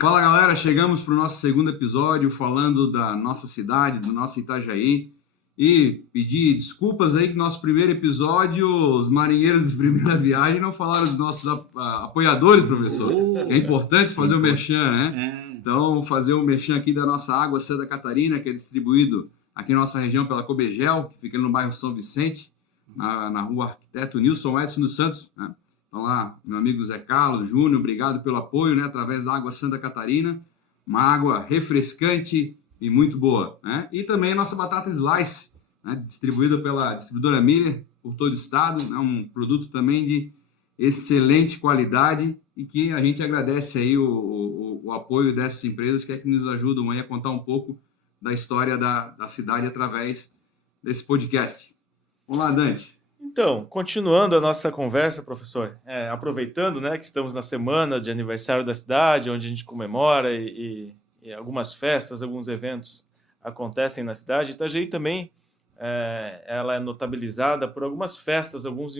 Fala galera, chegamos para o nosso segundo episódio falando da nossa cidade, do nosso Itajaí, e pedir desculpas aí que no nosso primeiro episódio os marinheiros de primeira viagem não falaram dos nossos apoiadores, professor. É importante fazer o merchan, né? Então, fazer o merchan aqui da nossa Água Santa Catarina, que é distribuído aqui na nossa região pela Cobegel, que fica no bairro São Vicente, na rua Arquiteto Nilson Edson dos Santos, né? Então lá, meu amigo Zé Carlos, Júnior, obrigado pelo apoio, né, através da Água Santa Catarina, uma água refrescante e muito boa, né? E também a nossa batata slice, né, distribuída pela distribuidora Miller por todo o estado, né, um produto também de excelente qualidade e que a gente agradece aí o apoio dessas empresas que é que nos ajudam aí a contar um pouco da história da cidade através desse podcast. Vamos lá, Dante. Então, continuando a nossa conversa, professor, aproveitando, né, que estamos na semana de aniversário da cidade, onde a gente comemora e algumas festas, alguns eventos acontecem na cidade, Itajaí também ela é notabilizada por algumas festas, alguns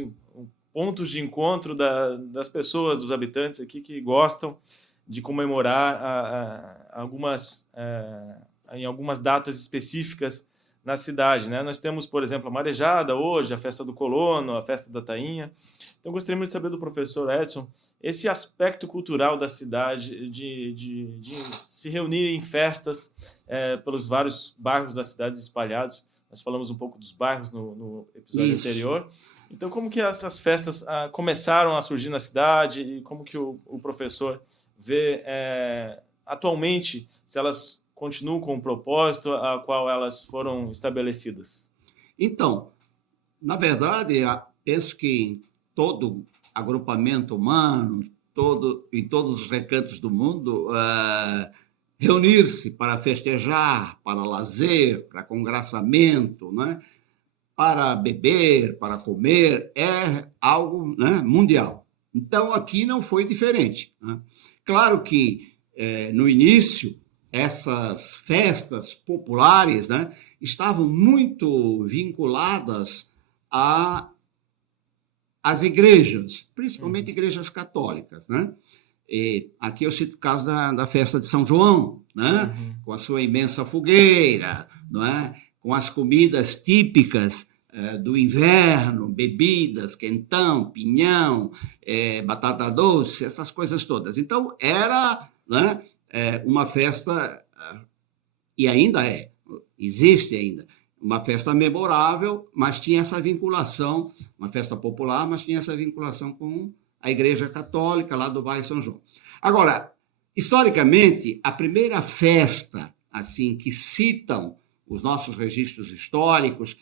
pontos de encontro das pessoas, dos habitantes aqui que gostam de comemorar em algumas datas específicas na cidade, né? Nós temos, por exemplo, a Marejada hoje, a Festa do Colono, a Festa da Tainha. Então, gostaríamos de saber do professor Edson esse aspecto cultural da cidade, de se reunir em festas pelos vários bairros da cidade espalhados. Nós falamos um pouco dos bairros no episódio anterior. Então, como que essas festas começaram a surgir na cidade e como que o professor vê atualmente, se elas continuam com o propósito a qual elas foram estabelecidas? Então, na verdade, penso que em todo agrupamento humano, em todos os recantos do mundo, reunir-se para festejar, para lazer, para congraçamento, né? Para beber, para comer, é algo, né, mundial. Então, aqui não foi diferente, né? Claro que, no início, essas festas populares, né, estavam muito vinculadas às igrejas, principalmente igrejas católicas, né? E aqui eu cito o caso da festa de São João, né? Com a sua imensa fogueira, não é? Com as comidas típicas do inverno, bebidas, quentão, pinhão, batata doce, essas coisas todas. Então, era, né, uma festa, e ainda existe ainda, uma festa memorável, mas tinha essa vinculação, uma festa popular, mas tinha essa vinculação com a Igreja Católica, lá do bairro São João. Agora, historicamente, a primeira festa, assim, que citam os nossos registros históricos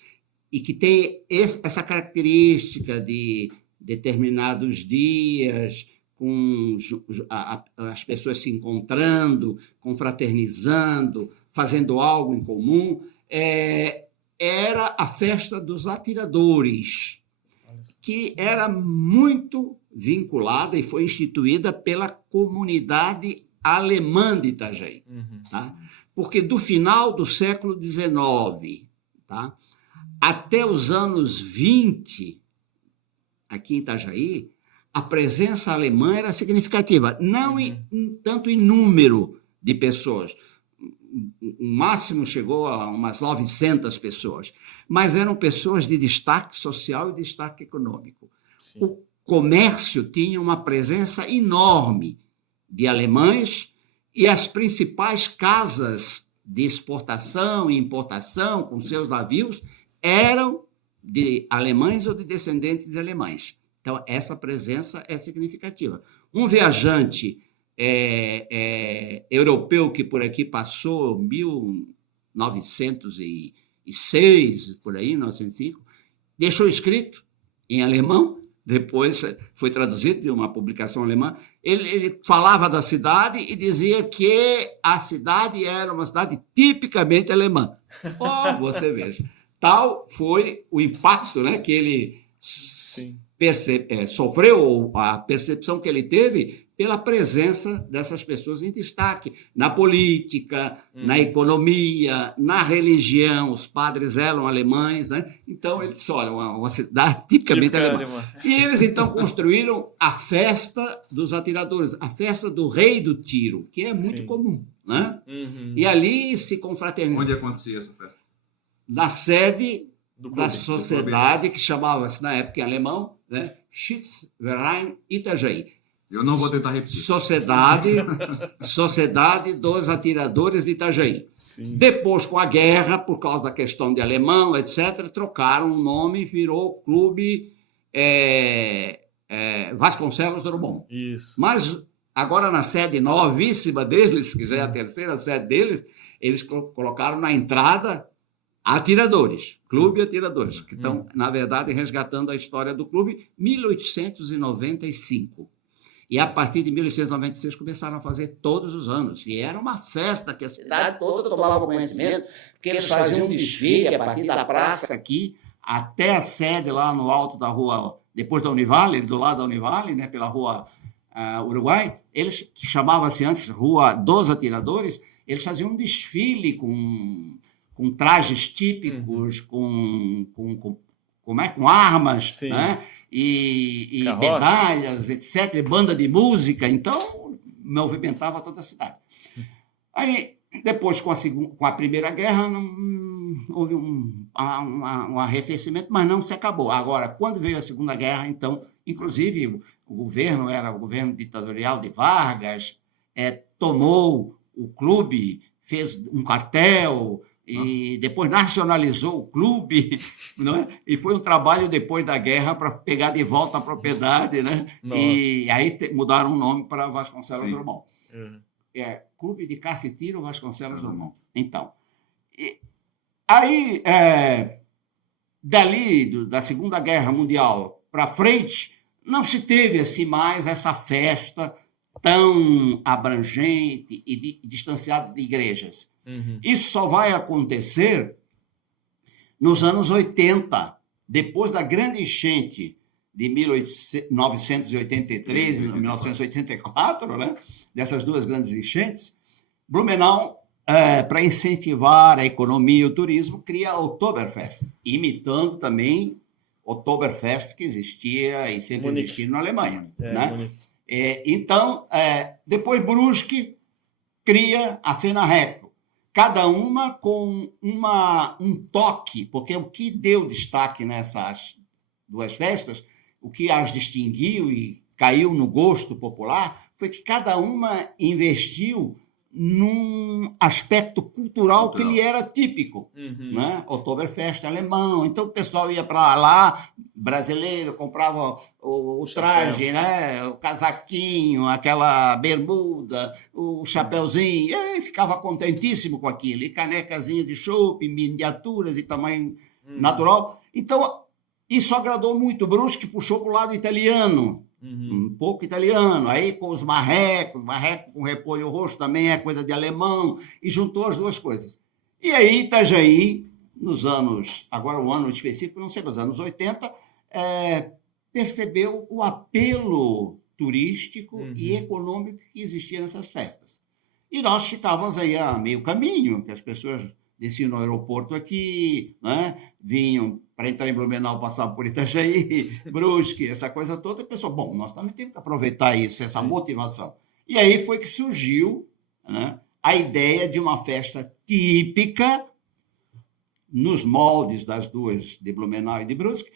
e que tem essa característica de determinados dias, com as pessoas se encontrando, confraternizando, fazendo algo em comum, era a festa dos atiradores, que era muito vinculada e foi instituída pela comunidade alemã de Itajaí. Tá? Porque do final do século XIX, tá, até os anos 20, aqui em Itajaí, a presença alemã era significativa, não tanto em número de pessoas, o máximo chegou a umas 900 pessoas, mas eram pessoas de destaque social e destaque econômico. Sim. O comércio tinha uma presença enorme de alemães e as principais casas de exportação e importação com seus navios eram de alemães ou de descendentes de alemães. Então, essa presença é significativa. Um viajante europeu que por aqui passou 1906, por aí, 1905, deixou escrito em alemão, depois foi traduzido de uma publicação alemã, ele falava da cidade e dizia que a cidade era uma cidade tipicamente alemã. Oh, você veja. Tal foi o impacto, né, que ele sofreu, a percepção que ele teve pela presença dessas pessoas em destaque na política, na economia, na religião. Os padres eram alemães, né? Então, eles, olha, uma cidade tipicamente alemã. E eles, então, construíram a festa dos atiradores, a festa do rei do tiro, que é muito comum, né? E ali se confraternizavam. Onde acontecia essa festa? Na sede da sociedade, que chamava-se, na época em alemão, né? Schützenverein Itajaí. Eu não vou tentar repetir. Sociedade dos Atiradores de Itajaí. Sim. Depois, com a guerra, por causa da questão de alemão, etc., trocaram o nome e virou Clube Vasconcelos Drummond. Isso. Mas agora, na sede novíssima deles, que já é a terceira sede deles, eles colocaram na entrada Atiradores, Clube Atiradores, que estão, na verdade, resgatando a história do clube, 1895. E a partir de 1896 começaram a fazer todos os anos. E era uma festa que a cidade toda tomava conhecimento, porque eles faziam um desfile a partir da praça aqui até a sede lá no alto da rua, depois da Univale, do lado da Univale, né, pela rua Uruguai. Eles, que chamavam-se antes Rua dos Atiradores, eles faziam um desfile com trajes típicos, com armas, né? E medalhas, etc., banda de música. Então, movimentava toda a cidade. Aí, depois, com a Primeira Guerra, houve um arrefecimento, mas não se acabou. Agora, quando veio a Segunda Guerra, então, inclusive, o governo era o governo ditatorial de Vargas, tomou o clube, fez um quartel, e depois nacionalizou o clube, não é? E foi um trabalho depois da guerra para pegar de volta a propriedade, né? E aí mudaram o nome para Vasconcelos Drummond. Clube de Caça e Tiro Vasconcelos Drummond. Então, aí, dali, da Segunda Guerra Mundial para frente, não se teve assim mais essa festa tão abrangente e distanciada de igrejas. Isso só vai acontecer nos anos 80, depois da grande enchente de 1983 e 1984, né? Dessas duas grandes enchentes. Blumenau, para incentivar a economia e o turismo, cria a Oktoberfest, imitando também Oktoberfest que existia e sempre existiu na Alemanha. Né? Então, depois Brusque cria a Fenarreco, cada uma com um toque, porque o que deu destaque nessas duas festas, o que as distinguiu e caiu no gosto popular, foi que cada uma investiu num aspecto cultural que lhe era típico. Né? Oktoberfest alemão, então o pessoal ia para lá, brasileiro, comprava o traje, né? O casaquinho, aquela bermuda, o chapeuzinho, e ficava contentíssimo com aquilo, e canecazinha de chopp, miniaturas de tamanho natural. Então, isso agradou muito. Brusque puxou para o lado italiano, um pouco italiano, aí com os marrecos com repolho roxo também é coisa de alemão, e juntou as duas coisas. E aí Itajaí, nos anos, agora o ano específico, não sei, nos anos 80, percebeu o apelo turístico e econômico que existia nessas festas. E nós ficávamos aí a meio caminho, que as pessoas desciam no aeroporto aqui, né? Vinham para entrar em Blumenau, passavam por Itajaí, Brusque, essa coisa toda, e a pessoa, bom, nós também temos que aproveitar isso, essa motivação. E aí foi que surgiu, né, a ideia de uma festa típica, nos moldes das duas, de Blumenau e de Brusque,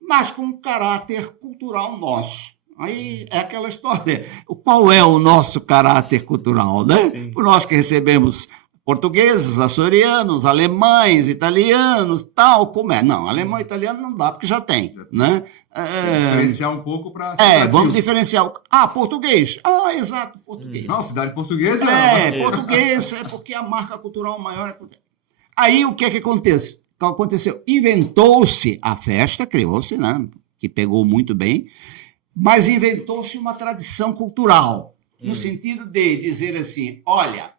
mas com um caráter cultural nosso. Aí é aquela história, qual é o nosso caráter cultural, né? Por nós que recebemos portugueses, açorianos, alemães, italianos, tal, como é? Não, alemão e italiano não dá, porque já tem, né? Diferenciar um pouco para... vamos diferenciar. Português. Exato, português. Não, cidade portuguesa. Português é porque a marca cultural maior é português. Aí o que é que aconteceu? Inventou-se a festa, criou-se, né? Que pegou muito bem, mas inventou-se uma tradição cultural, no sentido de dizer assim, olha,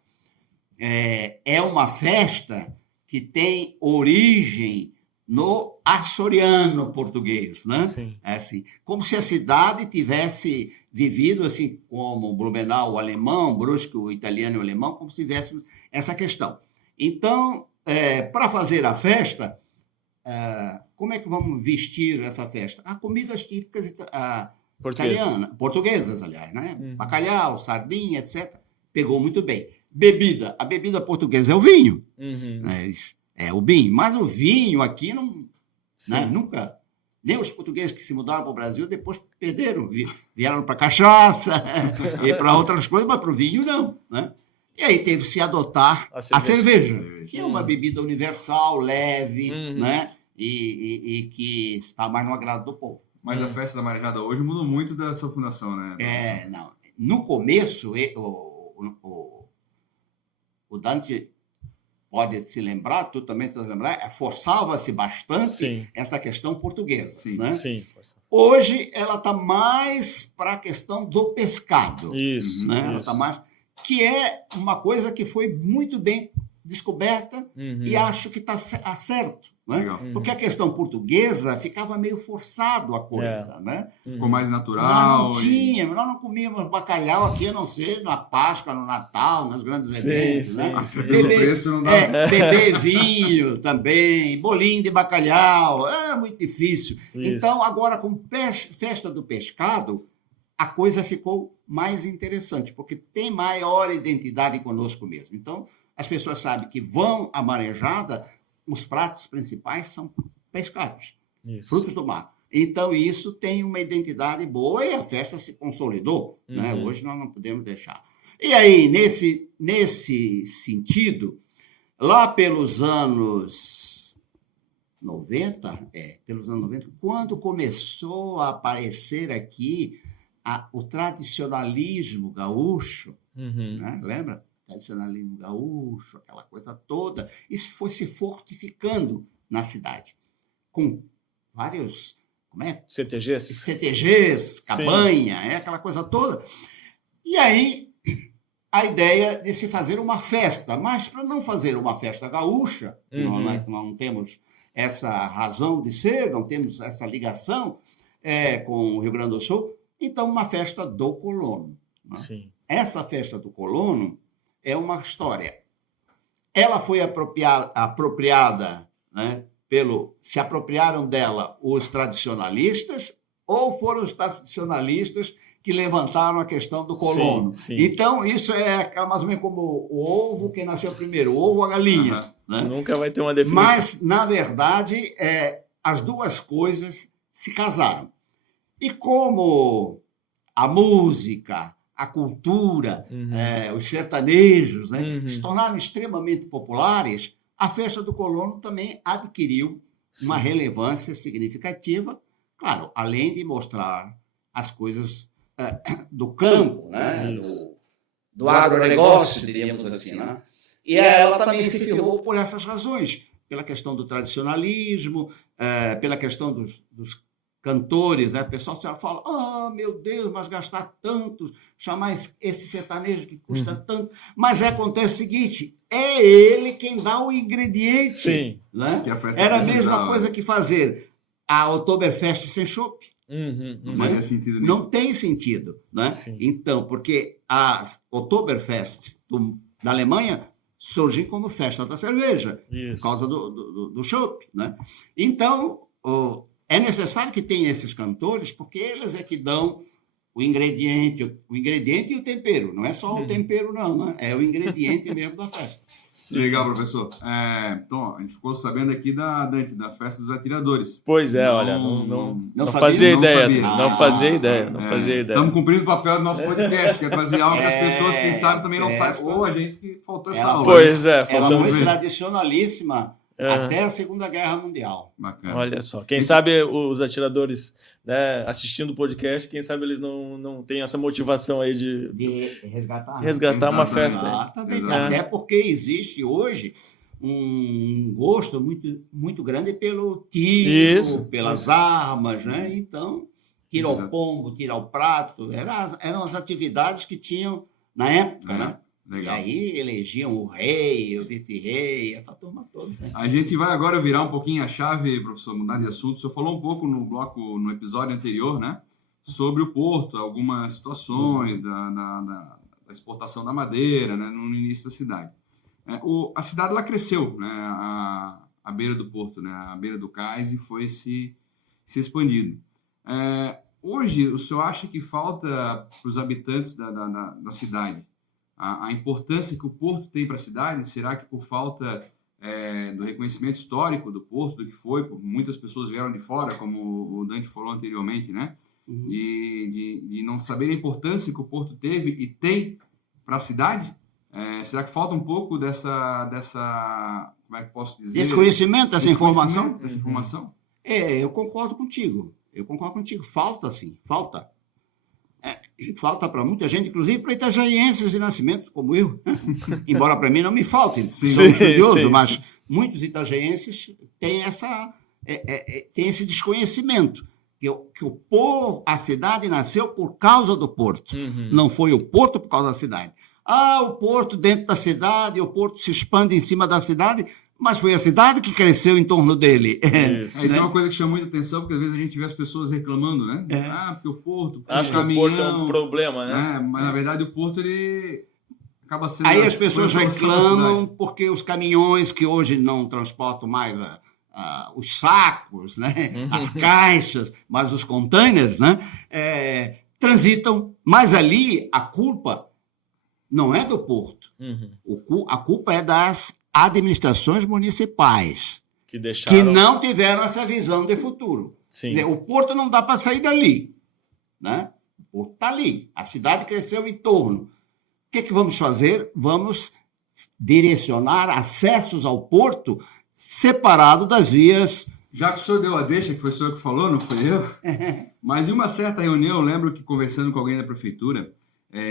é uma festa que tem origem no açoriano português, né? Sim. Assim, como se a cidade tivesse vivido assim como Blumenau, o alemão, Brusque, o italiano e o alemão, como se tivéssemos essa questão. Então, para fazer a festa, como é que vamos vestir essa festa? Comidas típicas italianas, portuguesas, aliás, né? Bacalhau, sardinha, etc. Pegou muito bem. Bebida. A bebida portuguesa é o vinho. É o vinho. Mas o vinho aqui não, né? Nunca. Nem os portugueses que se mudaram para o Brasil depois perderam. Vieram para cachaça e para outras coisas, mas para o vinho não, né? E aí teve que se adotar a cerveja, que é uma bebida universal, leve, né? E que está mais no agrado do povo. Mas a festa da marejada hoje mudou muito da sua fundação, né? Não. No começo, o Dante pode se lembrar, tu também se lembrar, forçava-se bastante essa questão portuguesa. Né? Sim. Hoje ela está mais para a questão do pescado. Isso. Ela está mais, que é uma coisa que foi muito bem descoberta e acho que está certo. Né? Porque a questão portuguesa ficava meio forçado a coisa, né? Ficou mais natural. Nós não comíamos bacalhau aqui, a não ser na Páscoa, no Natal, nos grandes eventos, né? Beber vinho também, bolinho de bacalhau, é muito difícil. Isso. Então, agora com festa do pescado, a coisa ficou mais interessante, porque tem maior identidade conosco mesmo. Então, as pessoas sabem que vão à marejada, os pratos principais são pescados, frutos do mar. Então, isso tem uma identidade boa e a festa se consolidou. Né? Hoje nós não podemos deixar. E aí, nesse sentido, lá pelos anos 90, quando começou a aparecer aqui o tradicionalismo gaúcho, né? Lembra? Tradicionalismo gaúcho, aquela coisa toda, isso foi se fortificando na cidade, com vários CTGs, cabanha, aquela coisa toda. E aí, a ideia de se fazer uma festa, mas para não fazer uma festa gaúcha, nós não temos essa razão de ser, não temos essa ligação com o Rio Grande do Sul, então uma festa do colono. Né? Essa festa do colono é uma história. Ela foi apropriada, né, se apropriaram dela os tradicionalistas ou foram os tradicionalistas que levantaram a questão do colono. Então, isso é mais ou menos como o ovo que nasceu primeiro, o ovo ou a galinha. Né? Nunca vai ter uma definição. Mas, na verdade, as duas coisas se casaram. E como a música, a cultura, os sertanejos, né, se tornaram extremamente populares, a festa do colono também adquiriu uma relevância significativa, claro, além de mostrar as coisas do campo, né, do agronegócio, diríamos assim. Né? E ela também se firmou por essas razões, pela questão do tradicionalismo, pela questão dos cantores, né? O pessoal fala, meu Deus, mas gastar tanto, chamar esse sertanejo que custa tanto. Mas acontece o seguinte, é ele quem dá o ingrediente. Né? Era a mesma coisa que fazer a Oktoberfest sem chopp. Não fazia sentido nenhum. Não tem sentido. Né? Então, porque as Oktoberfest da Alemanha surgem como festa da cerveja, por causa do chopp. Né? Então, é necessário que tenha esses cantores, porque eles é que dão o ingrediente e o tempero. Não é só o tempero, não, né? É o ingrediente mesmo da festa. Legal, professor. Então, a gente ficou sabendo aqui da festa dos atiradores. Pois é, olha, não fazia ideia. Não fazia ideia. Estamos cumprindo o papel do nosso podcast, que é trazer algo que as pessoas, quem sabe, também não sabem, ou a gente que faltou essa aula. Pois é. Ela foi tradicionalíssima até a Segunda Guerra Mundial. Bacana. Olha só. Quem sabe os atiradores, né, assistindo o podcast, quem sabe eles não têm essa motivação aí de resgatar uma festa. Exatamente. Até porque existe hoje um gosto muito, muito grande pelo tiro, pelas armas, né? Então, tira ao pombo, tira ao prato, eram as atividades que tinham na época, né? Legal. E aí elegiam o rei, o vice-rei, essa turma toda. Né? A gente vai agora virar um pouquinho a chave, professor, mudar de assunto. O senhor falou um pouco no episódio anterior, né? sobre o porto, algumas situações da exportação da madeira, né, no início da cidade. A cidade lá cresceu, né, à beira do porto, né, à beira do cais, e foi se expandindo. Hoje, o senhor acha que falta para os habitantes da cidade a importância que o porto tem para a cidade? Será que por falta do reconhecimento histórico do porto, do que foi, muitas pessoas vieram de fora, como o Dante falou anteriormente, né? De não saber a importância que o porto teve e tem para a cidade? Será que falta um pouco dessa como é que posso dizer? Esse conhecimento, essa informação? Essa informação? Eu concordo contigo. Falta, sim. Falta. Falta para muita gente, inclusive para itajaienses de nascimento, como eu. Embora para mim não me falte, sou estudioso, mas muitos itajaienses têm esse desconhecimento. A cidade nasceu por causa do porto. Não foi o porto por causa da cidade. O porto dentro da cidade, o porto se expande em cima da cidade, mas foi a cidade que cresceu em torno dele. Isso é uma coisa que chama muita atenção, porque às vezes a gente vê as pessoas reclamando, né? Porque o porto, acho que o porto é um problema, né? Mas na verdade o porto, ele acaba sendo... Aí as pessoas reclamam porque os caminhões que hoje não transportam mais os sacos, né? As caixas, mas os containers, né? Transitam, mas ali a culpa não é do porto. A culpa é das administrações municipais que não tiveram essa visão de futuro. Quer dizer, o porto não dá para sair dali, né? O porto está ali, a cidade cresceu em torno. O que vamos fazer? Vamos direcionar acessos ao porto separado das vias. Já que o senhor deu a deixa, que foi o senhor que falou, não foi eu, mas em uma certa reunião, eu lembro que conversando com alguém da prefeitura,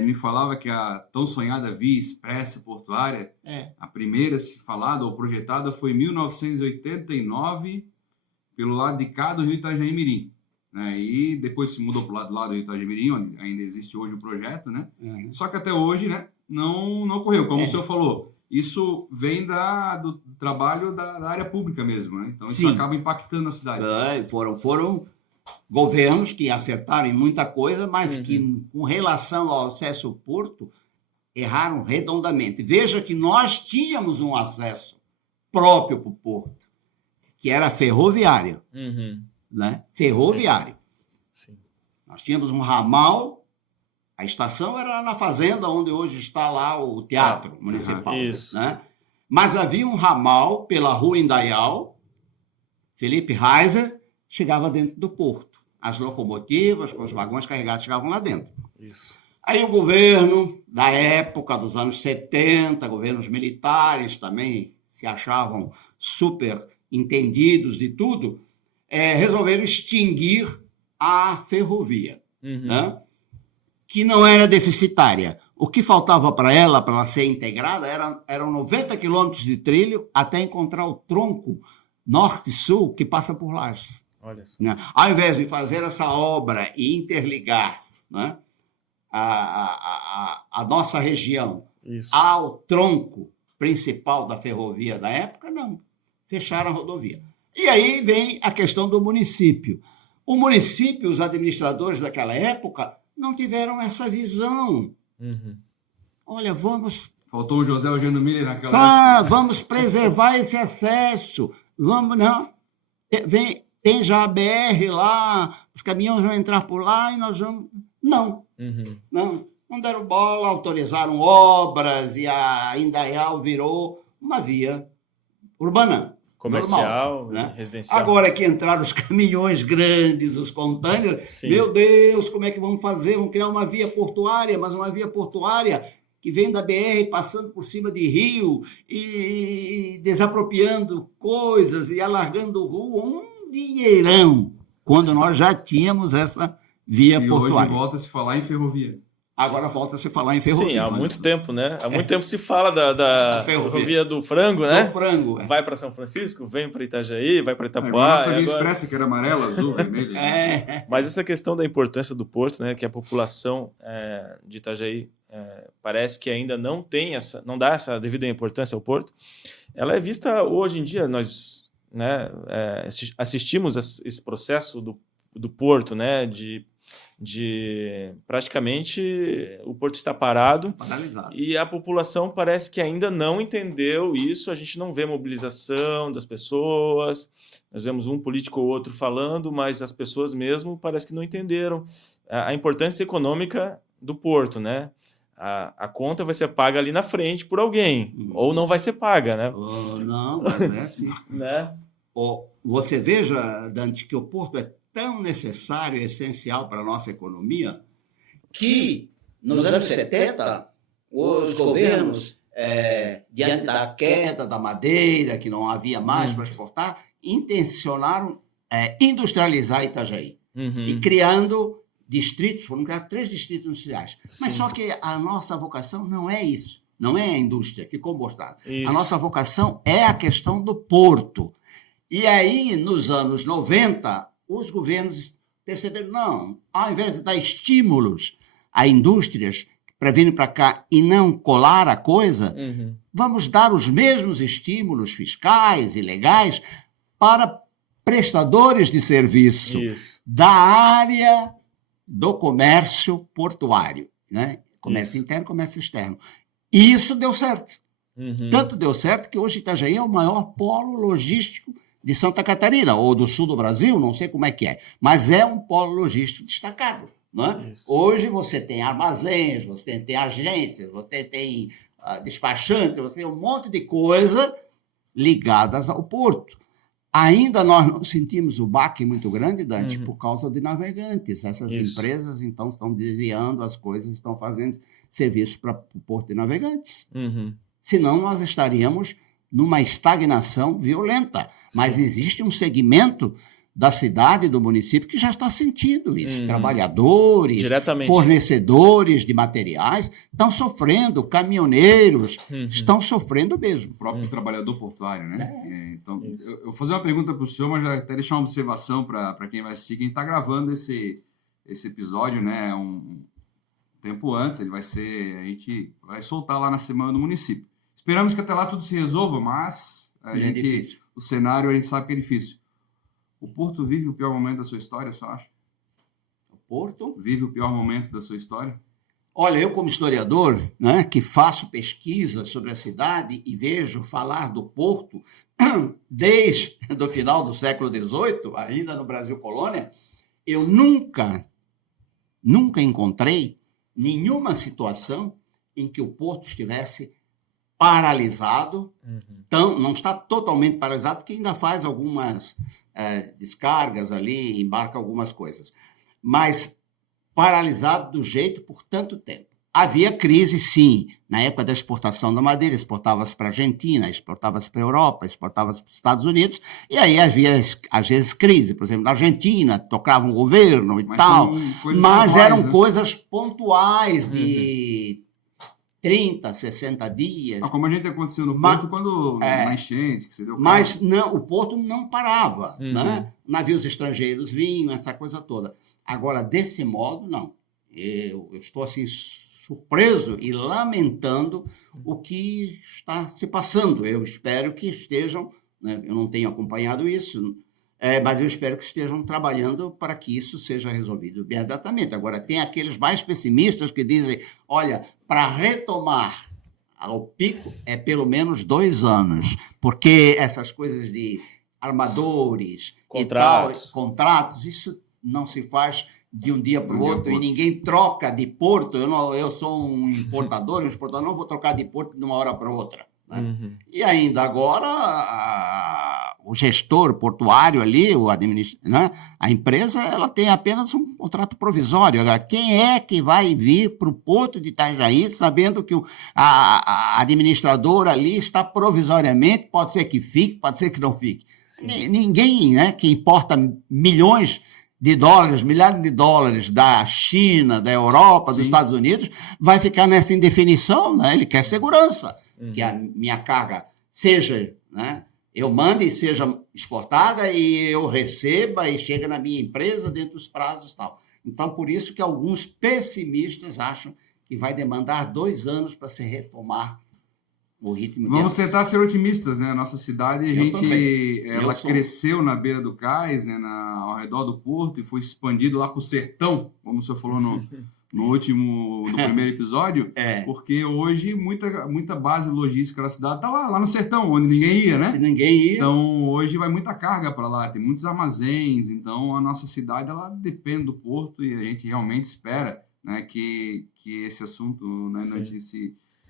me falava que a tão sonhada via expressa portuária, a primeira se falada ou projetada foi em 1989, pelo lado de cá do Rio Itajaí-Mirim. Né? E depois se mudou para o lado do Rio Itajaí-Mirim, onde ainda existe hoje o projeto, né? Só que até hoje, né, não ocorreu. Como o senhor falou, isso vem do trabalho da área pública mesmo. Né? Então isso acaba impactando a cidade. Foram governos que acertaram em muita coisa, mas que, com relação ao acesso ao porto, erraram redondamente. Veja que nós tínhamos um acesso próprio para o porto, que era ferroviário. Né? Ferroviário. Sim. Nós tínhamos um ramal, a estação era na fazenda onde hoje está lá o Teatro Municipal. Né? Mas havia um ramal pela Rua Indaial, Felipe Reiser, chegava dentro do porto. As locomotivas com os vagões carregados chegavam lá dentro. Isso. Aí o governo, da época dos anos 70, governos militares também se achavam super entendidos de tudo, resolveram extinguir a ferrovia, né? Que não era deficitária. O que faltava para ela ser integrada, eram 90 quilômetros de trilho até encontrar o tronco norte-sul que passa por Lages. Olha só. Né? Ao invés de fazer essa obra e interligar, né, a nossa região ao tronco principal da ferrovia da época, não. Fecharam a rodovia. E aí vem a questão do município. O município, os administradores daquela época, não tiveram essa visão. Olha, faltou o José Eugênio Miller naquela época. Vamos preservar esse acesso. Tem já a BR lá, os caminhões vão entrar por lá e nós vamos... Não. Não deram bola, autorizaram obras e a Indaial virou uma via urbana. Comercial, normal, né? Residencial. Agora que entraram os caminhões grandes, os containers, meu Deus, como é que vamos fazer? Vamos criar uma via portuária, mas uma via portuária que vem da BR passando por cima de rio e desapropriando coisas e alargando rua, um dinheirão, quando nós já tínhamos essa via portuária. Hoje volta-se a falar em ferrovia. Agora volta-se a falar em ferrovia. Sim, há muito tempo, né? Há muito tempo se fala da ferrovia do frango, né? Do frango. Vai para São Francisco, vem para Itajaí, vai para Itapuá. Nossa via expressa, que era amarelo, azul, vermelho. Mas essa questão da importância do porto, né? Que a população de Itajaí parece que ainda não dá essa devida importância ao porto. Ela é vista hoje em dia, nós assistimos esse processo do porto, né? De de praticamente o porto está parado Paralisado. e a população parece que ainda não entendeu isso. A gente não vê mobilização das pessoas, nós vemos um político ou outro falando, mas as pessoas mesmo parece que não entenderam a importância econômica do porto, né? A conta vai ser paga ali na frente por alguém, ou não vai ser paga, né? Não, mas é assim. Né? Você veja, Dante, que o porto é tão necessário e essencial para a nossa economia que, nos anos 70, os governos, diante da queda da madeira, que não havia mais para exportar, intencionaram industrializar Itajaí. E criando distritos, foram criados 3 distritos industriais. Mas só que a nossa vocação não é isso, não é a indústria, ficou mostrado. A nossa vocação é a questão do porto. E aí, nos anos 90, os governos perceberam, não, ao invés de dar estímulos a indústrias para virem para cá e não colar a coisa, vamos dar os mesmos estímulos fiscais e legais para prestadores de serviço da área do comércio portuário, né? Comércio interno, comércio externo. E isso deu certo. Tanto deu certo que hoje Itajaí é o maior polo logístico de Santa Catarina, ou do sul do Brasil, não sei como é que é, mas é um polo logístico destacado. Né? Hoje você tem armazéns, você tem agências, você tem despachantes, você tem um monte de coisa ligadas ao porto. Ainda nós não sentimos o baque muito grande, Dante, por causa de navegantes. Essas empresas, então, estão desviando as coisas, estão fazendo serviços para o porto de navegantes. Senão, nós estaríamos numa estagnação violenta. Mas existe um segmento da cidade, do município, que já está sentindo isso. Trabalhadores, fornecedores de materiais estão sofrendo, caminhoneiros estão sofrendo mesmo. O próprio trabalhador portuário, né? Então, eu vou fazer uma pergunta para o senhor, mas já até deixar uma observação para quem vai assistir. Quem está gravando esse episódio, né, um tempo antes, a gente vai soltar lá na Semana do Município. Esperamos que até lá tudo se resolva, mas o cenário a gente sabe que é difícil. O Porto vive o pior momento da sua história, você acha? O Porto? Vive o pior momento da sua história? Olha, eu como historiador, né, que faço pesquisa sobre a cidade e vejo falar do Porto desde o final do século XVIII, ainda no Brasil colônia, eu nunca encontrei nenhuma situação em que o Porto estivesse paralisado. Então, não está totalmente paralisado, porque ainda faz algumas descargas ali, embarca algumas coisas. Mas paralisado do jeito por tanto tempo. Havia crise, sim. Na época da exportação da madeira, exportava-se para a Argentina, exportava-se para a Europa, exportava-se para os Estados Unidos, e aí havia, às vezes, crise. Por exemplo, na Argentina, tocava um governo e tal, mas eram coisas pontuais de 30, 60 dias. Como a gente aconteceu no Porto quando na enchente, que você deu mas não, o Porto não parava. Né? Navios estrangeiros vinham, essa coisa toda. Agora, desse modo, não. Eu estou assim surpreso e lamentando o que está se passando. Eu espero que estejam, né, eu não tenho acompanhado isso, mas eu espero que estejam trabalhando para que isso seja resolvido imediatamente. Agora, tem aqueles mais pessimistas que dizem, olha, para retomar ao pico é pelo menos 2 anos, porque essas coisas de armadores, contratos, isso não se faz de um dia para o outro, e ninguém troca de porto. Eu sou um exportador não vou trocar de porto de uma hora para outra. Né? E ainda agora, o gestor portuário ali, né? A empresa, ela tem apenas um contrato provisório. Agora, quem é que vai vir para o porto de Itajaí sabendo que a administradora ali está provisoriamente, pode ser que fique, pode ser que não fique. Ninguém, né, que importa milhões de dólares, milhares de dólares da China, da Europa, dos Estados Unidos, vai ficar nessa indefinição, né? Ele quer segurança, que a minha carga seja, né, eu mande e seja exportada e eu receba e chega na minha empresa dentro dos prazos e tal. Então, por isso que alguns pessimistas acham que vai demandar 2 anos para se retomar O ritmo de Vamos avanço. tentar ser otimistas, né? A nossa cidade, ela sou. cresceu na beira do cais, né? Ao redor do porto, e foi expandido lá para o sertão, como o senhor falou no primeiro episódio, porque hoje muita base logística da cidade está lá no sertão, onde ninguém ia, né? Ninguém ia. Então, hoje vai muita carga para lá, tem muitos armazéns, então a nossa cidade, ela depende do porto, e a gente realmente espera, né, que esse assunto, né,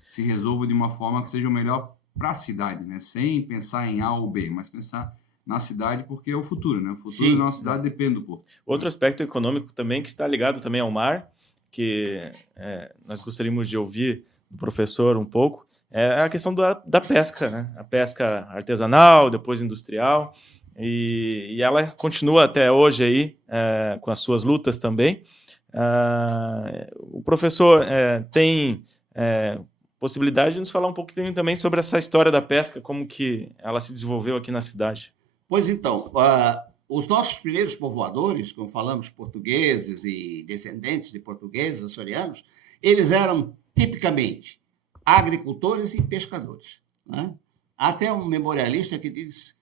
se resolva de uma forma que seja o melhor para a cidade, né? Sem pensar em A ou B, mas pensar na cidade, porque é o futuro, né? O futuro da nossa cidade depende do porto. Outro aspecto econômico também, que está ligado também ao mar, que nós gostaríamos de ouvir do professor um pouco, é a questão da pesca, né? A pesca artesanal, depois industrial, e ela continua até hoje aí, com as suas lutas também. O professor tem possibilidade de nos falar um pouquinho também sobre essa história da pesca, como que ela se desenvolveu aqui na cidade. Pois então, os nossos primeiros povoadores, como falamos, portugueses e descendentes de portugueses açorianos, eles eram tipicamente agricultores e pescadores, né? Até um memorialista que diz,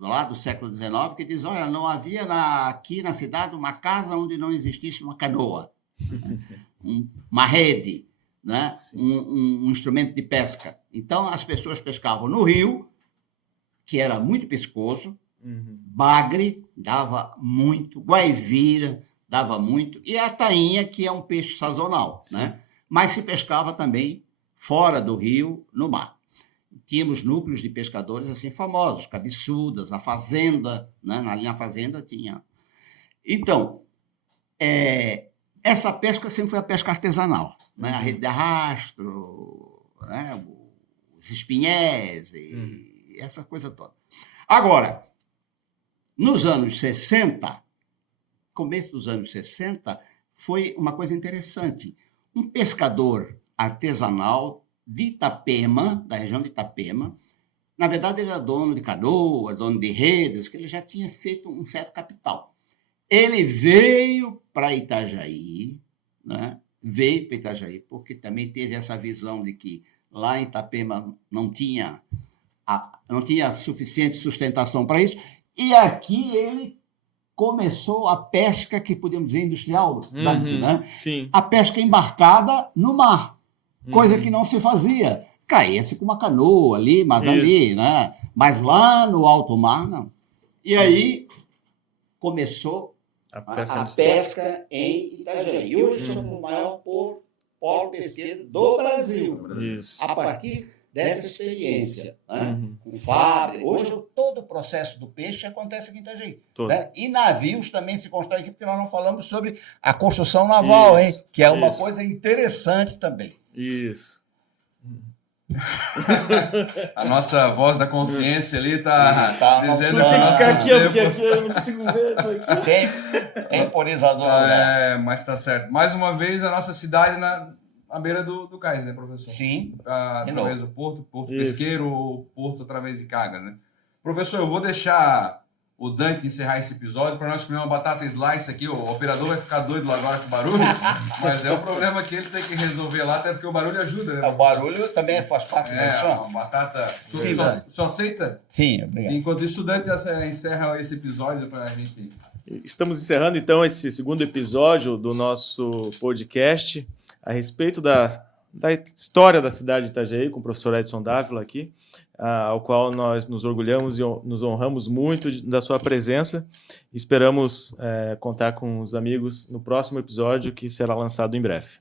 lá do século XIX, que diz, olha, não havia aqui na cidade uma casa onde não existisse uma canoa, uma rede, né? Um instrumento de pesca. Então, as pessoas pescavam no rio, que era muito pescoso, bagre, dava muito, guaivira, dava muito, e a tainha, que é um peixe sazonal, né? Mas se pescava também fora do rio, no mar. Tínhamos núcleos de pescadores assim famosos, cabeçudas, a fazenda, né? Na linha fazenda tinha. Então, essa pesca sempre foi a pesca artesanal, né? A rede de arrastro, né? Os espinhés e essa coisa toda. Agora, nos anos 60, começo dos anos 60, foi uma coisa interessante. Um pescador artesanal de Itapema, da região de Itapema, na verdade ele era dono de canoa, dono de redes, que ele já tinha feito um certo capital. Ele veio para Itajaí, né? Veio para Itajaí, porque também teve essa visão de que lá em Itapema não tinha suficiente sustentação para isso, e aqui ele começou a pesca, que podemos dizer industrial, Dante, né? Sim. A pesca embarcada no mar, coisa que não se fazia. Caía-se com uma canoa ali, mas ali, né? Mas lá no alto mar, não. E aí começou a pesca em Itajaí. E hoje somos o maior polo pesqueiro do Brasil. Isso. A partir dessa experiência, né? Com fábrica. Hoje, todo o processo do peixe acontece aqui em Itajaí. Né? E navios também se constroem aqui, porque nós não falamos sobre a construção naval, hein? Que é uma coisa interessante também. Isso. A nossa voz da consciência ali tá dizendo... Tu tinha que ficar aqui, porque aqui eu não consigo ver. Tô aqui. Temporizador. Mas tá certo. Mais uma vez, a nossa cidade à beira do cais, né, professor? Sim. Através do porto pesqueiro, ou porto através de Cagas, né? Professor, eu vou deixar o Dante encerrar esse episódio para nós comer uma batata slice aqui. O operador vai ficar doido lá agora com o barulho, mas é o problema que ele tem que resolver lá, até porque o barulho ajuda, né? O barulho também faz parte da missão. Uma batata... Só aceita? Sim, obrigado. Enquanto isso, o Dante encerra esse episódio para a gente... Estamos encerrando, então, esse segundo episódio do nosso podcast a respeito da história da cidade de Itajaí, com o professor Edson Dávila aqui, ao qual nós nos orgulhamos e nos honramos muito da sua presença. Esperamos contar com os amigos no próximo episódio, que será lançado em breve.